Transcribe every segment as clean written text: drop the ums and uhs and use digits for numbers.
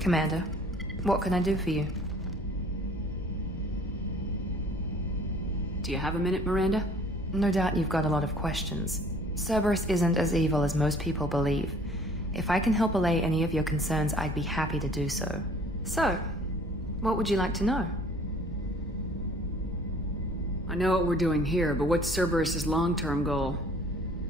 Commander, what can I do for you? Do you have a minute, Miranda? No doubt you've got a lot of questions. Cerberus isn't as evil as most people believe. If I can help allay any of your concerns, I'd be happy to do so. So, what would you like to know? I know what we're doing here, but what's Cerberus's long-term goal?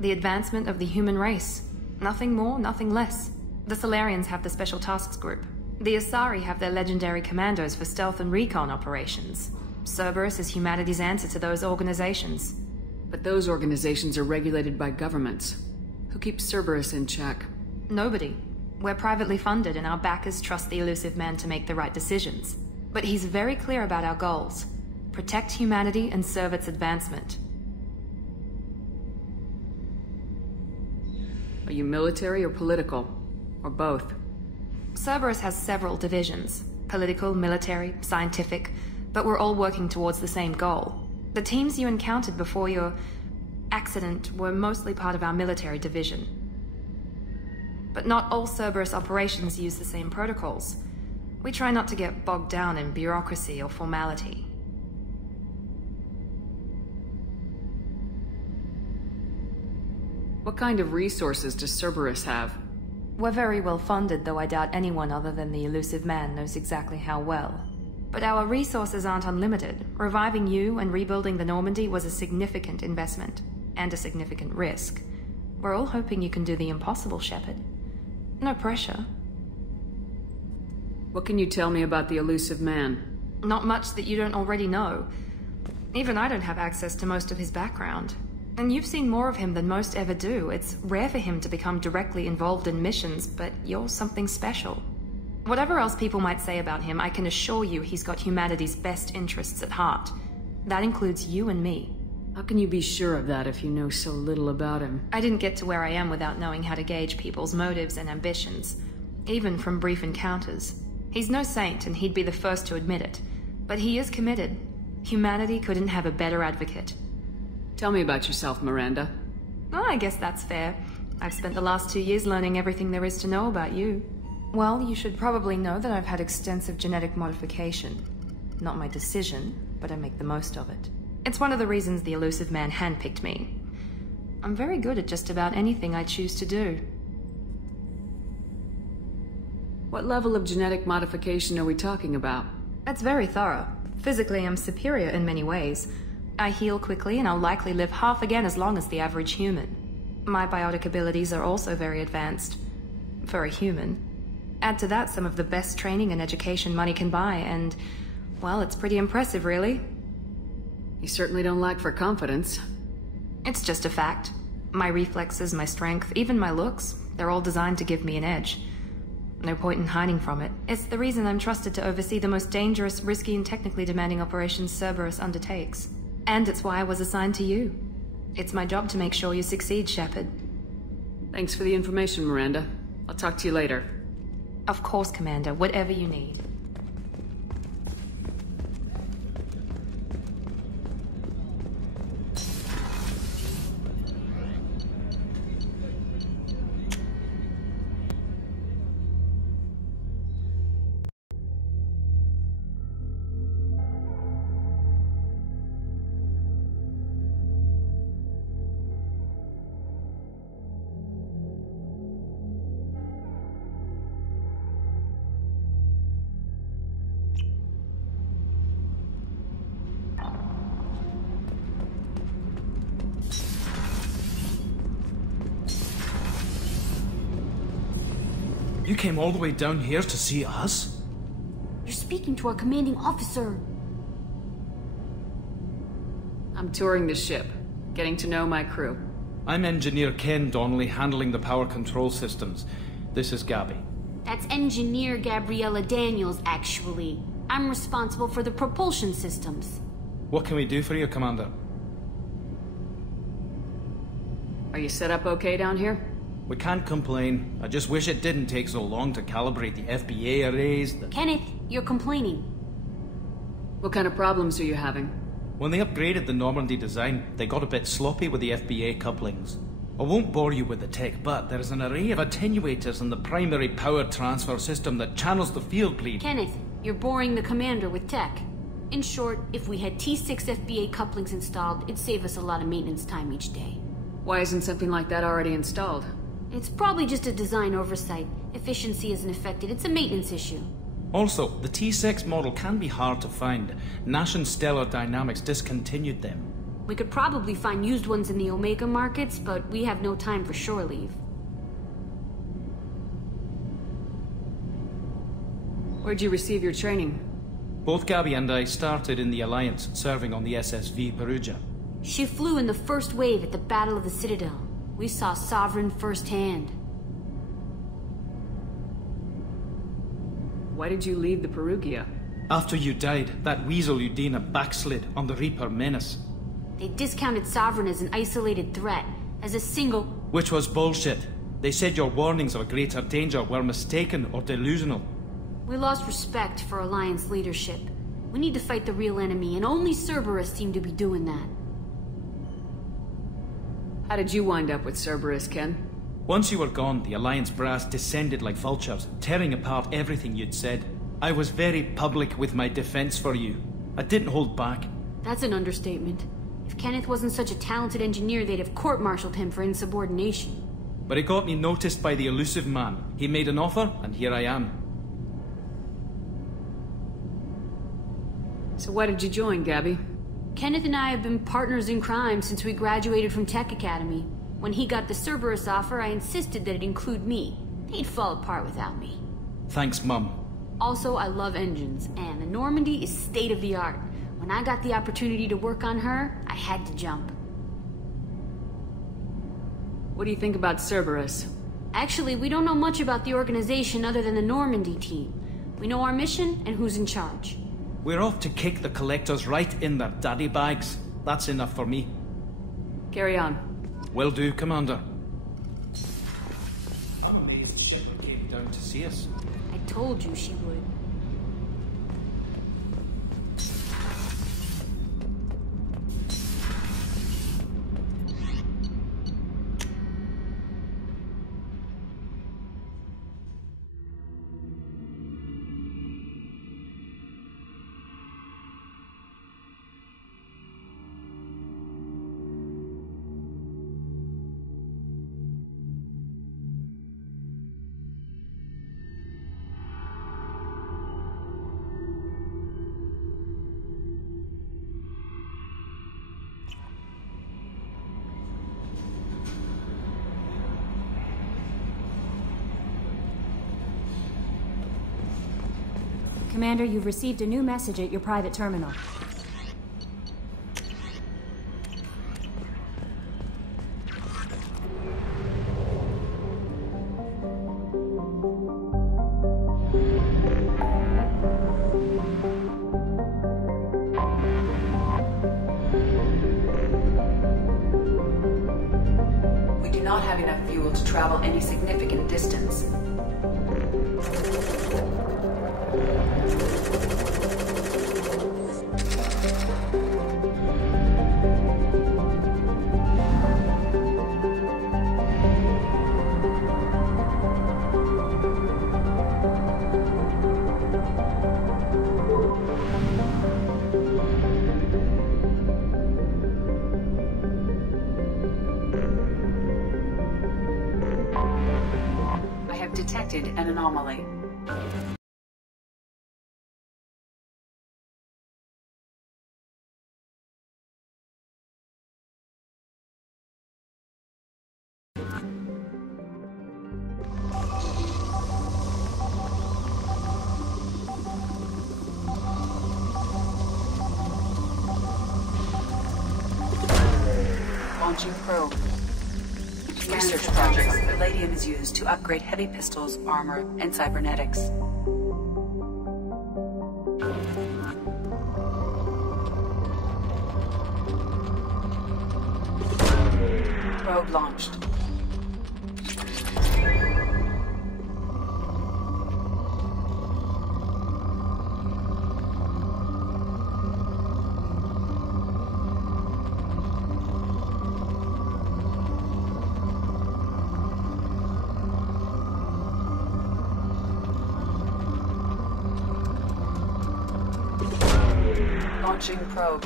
The advancement of the human race. Nothing more, nothing less. The Solarians have the Special Tasks Group. The Asari have their legendary commandos for stealth and recon operations. Cerberus is humanity's answer to those organizations. But those organizations are regulated by governments. Who keeps Cerberus in check? Nobody. We're privately funded and our backers trust the elusive man to make the right decisions. But he's very clear about our goals. Protect humanity and serve its advancement. Are you military or political? Or both? Cerberus has several divisions. Political, military, scientific, but we're all working towards the same goal. The teams you encountered before your accident were mostly part of our military division. But not all Cerberus operations use the same protocols. We try not to get bogged down in bureaucracy or formality. What kind of resources does Cerberus have? We're very well funded, though I doubt anyone other than the elusive man knows exactly how well. But our resources aren't unlimited. Reviving you and rebuilding the Normandy was a significant investment, and a significant risk. We're all hoping you can do the impossible, Shepard. No pressure. What can you tell me about the elusive man? Not much that you don't already know. Even I don't have access to most of his background. And you've seen more of him than most ever do. It's rare for him to become directly involved in missions, but you're something special. Whatever else people might say about him, I can assure you he's got humanity's best interests at heart. That includes you and me. How can you be sure of that if you know so little about him? I didn't get to where I am without knowing how to gauge people's motives and ambitions, even from brief encounters. He's no saint, and he'd be the first to admit it. But he is committed. Humanity couldn't have a better advocate. Tell me about yourself, Miranda. Well, I guess that's fair. I've spent the last 2 years learning everything there is to know about you. Well, you should probably know that I've had extensive genetic modification. Not my decision, but I make the most of it. It's one of the reasons the elusive man handpicked me. I'm very good at just about anything I choose to do. What level of genetic modification are we talking about? That's very thorough. Physically, I'm superior in many ways. I heal quickly, and I'll likely live half again as long as the average human. My biotic abilities are also very advanced. For a human. Add to that some of the best training and education money can buy, and, well, it's pretty impressive, really. You certainly don't lack for confidence. It's just a fact. My reflexes, my strength, even my looks, they're all designed to give me an edge. No point in hiding from it. It's the reason I'm trusted to oversee the most dangerous, risky, and technically demanding operations Cerberus undertakes. And it's why I was assigned to you. It's my job to make sure you succeed, Shepard. Thanks for the information, Miranda. I'll talk to you later. Of course, Commander. Whatever you need. You came all the way down here to see us? You're speaking to our commanding officer. I'm touring the ship, getting to know my crew. I'm Engineer Ken Donnelly, handling the power control systems. This is Gabby. That's Engineer Gabriella Daniels, actually. I'm responsible for the propulsion systems. What can we do for you, Commander? Are you set up okay down here? We can't complain. I just wish it didn't take so long to calibrate the FBA arrays. Kenneth, you're complaining. What kind of problems are you having? When they upgraded the Normandy design, they got a bit sloppy with the FBA couplings. I won't bore you with the tech, but there is an array of attenuators in the primary power transfer system that channels the field bleed. Kenneth, you're boring the commander with tech. In short, if we had T6 FBA couplings installed, it'd save us a lot of maintenance time each day. Why isn't something like that already installed? It's probably just a design oversight. Efficiency isn't affected, it's a maintenance issue. Also, the T6 model can be hard to find. Nash and Stellar Dynamics discontinued them. We could probably find used ones in the Omega markets, but we have no time for shore leave. Where'd you receive your training? Both Gabby and I started in the Alliance, serving on the SSV Perugia. She flew in the first wave at the Battle of the Citadel. We saw Sovereign firsthand. Why did you leave the Perugia? After you died, that weasel Udina backslid on the Reaper Menace. They discounted Sovereign as an isolated threat, as a single... Which was bullshit. They said your warnings of greater danger were mistaken or delusional. We lost respect for Alliance leadership. We need to fight the real enemy, and only Cerberus seemed to be doing that. How did you wind up with Cerberus, Ken? Once you were gone, the Alliance brass descended like vultures, tearing apart everything you'd said. I was very public with my defense for you. I didn't hold back. That's an understatement. If Kenneth wasn't such a talented engineer, they'd have court-martialed him for insubordination. But it got me noticed by the elusive man. He made an offer, and here I am. So why did you join, Gabby? Kenneth and I have been partners in crime since we graduated from Tech Academy. When he got the Cerberus offer, I insisted that it include me. They'd fall apart without me. Thanks, Mum. Also, I love engines, and the Normandy is state-of-the-art. When I got the opportunity to work on her, I had to jump. What do you think about Cerberus? Actually, we don't know much about the organization other than the Normandy team. We know our mission and who's in charge. We're off to kick the collectors right in their daddy bags. That's enough for me. Carry on. Will do, Commander. I'm amazed Shepard came down to see us. I told you she would. Commander, you've received a new message at your private terminal. We do not have enough fuel to travel any significant distance. Detected an anomaly. Launching probe. Research projects. Palladium is used to upgrade heavy pistols, armor, and cybernetics. Probe launched. Launching probe.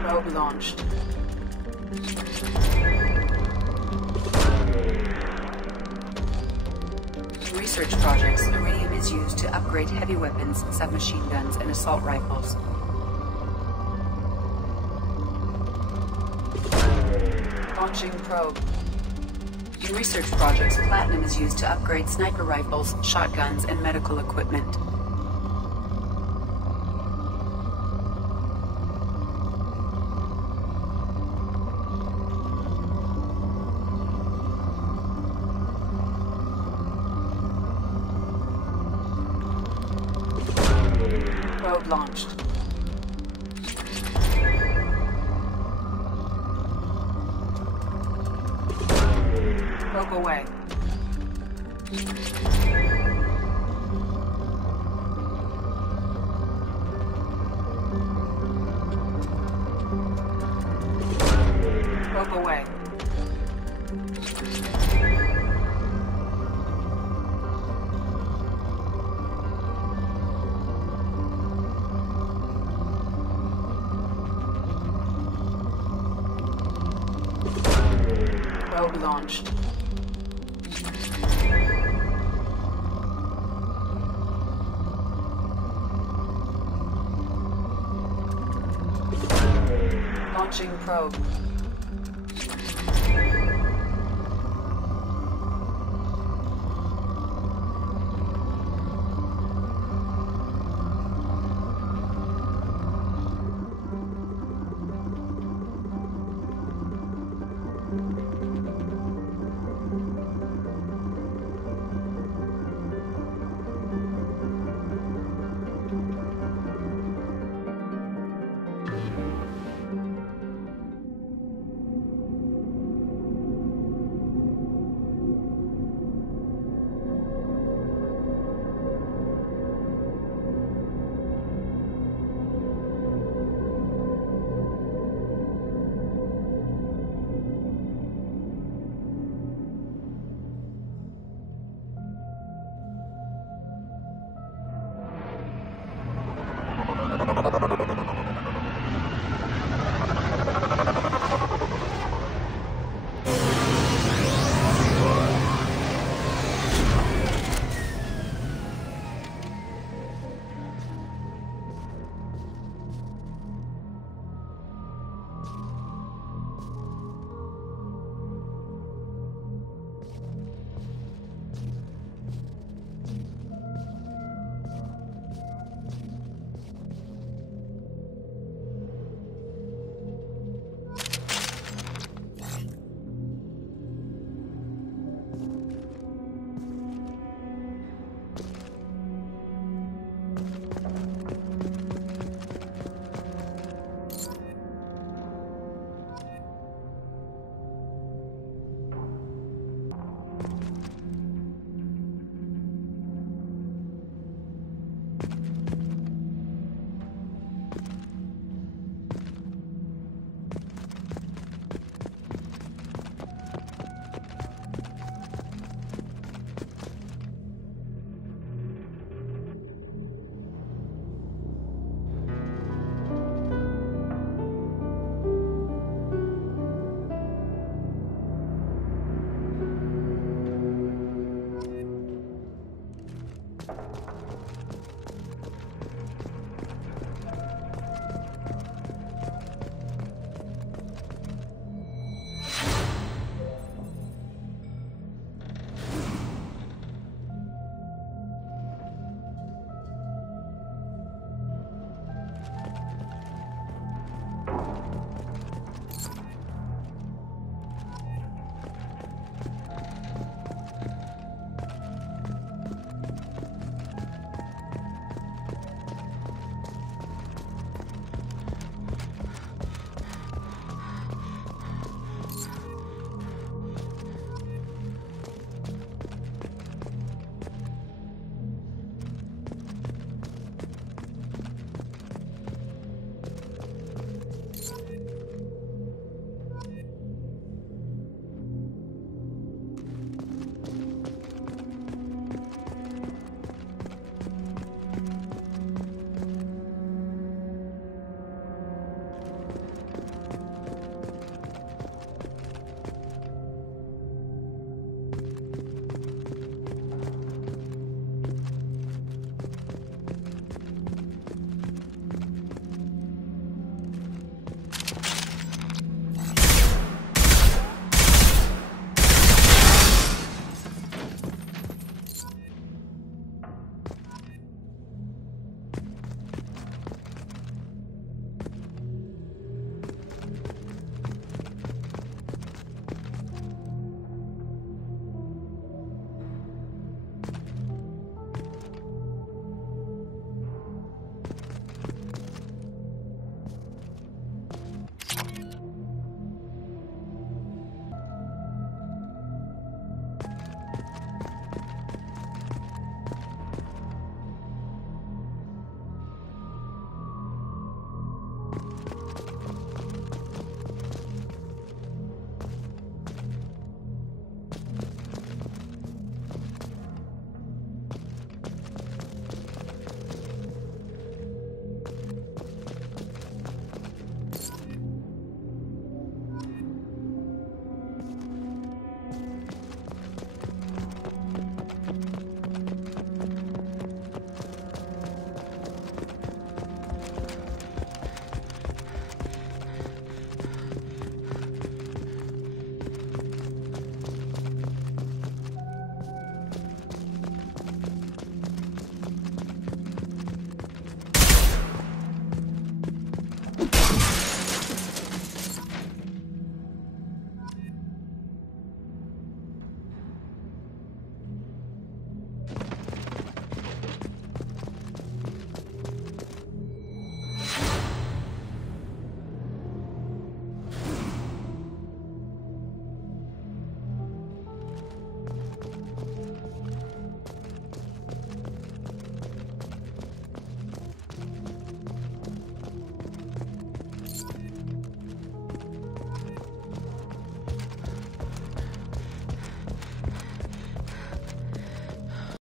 Probe launched. In research projects, iridium is used to upgrade heavy weapons, submachine guns, and assault rifles. Launching probe. In research projects, platinum is used to upgrade sniper rifles, shotguns, and medical equipment. Probe launched. Probe away. Probe away. Probe launched. Launching probe.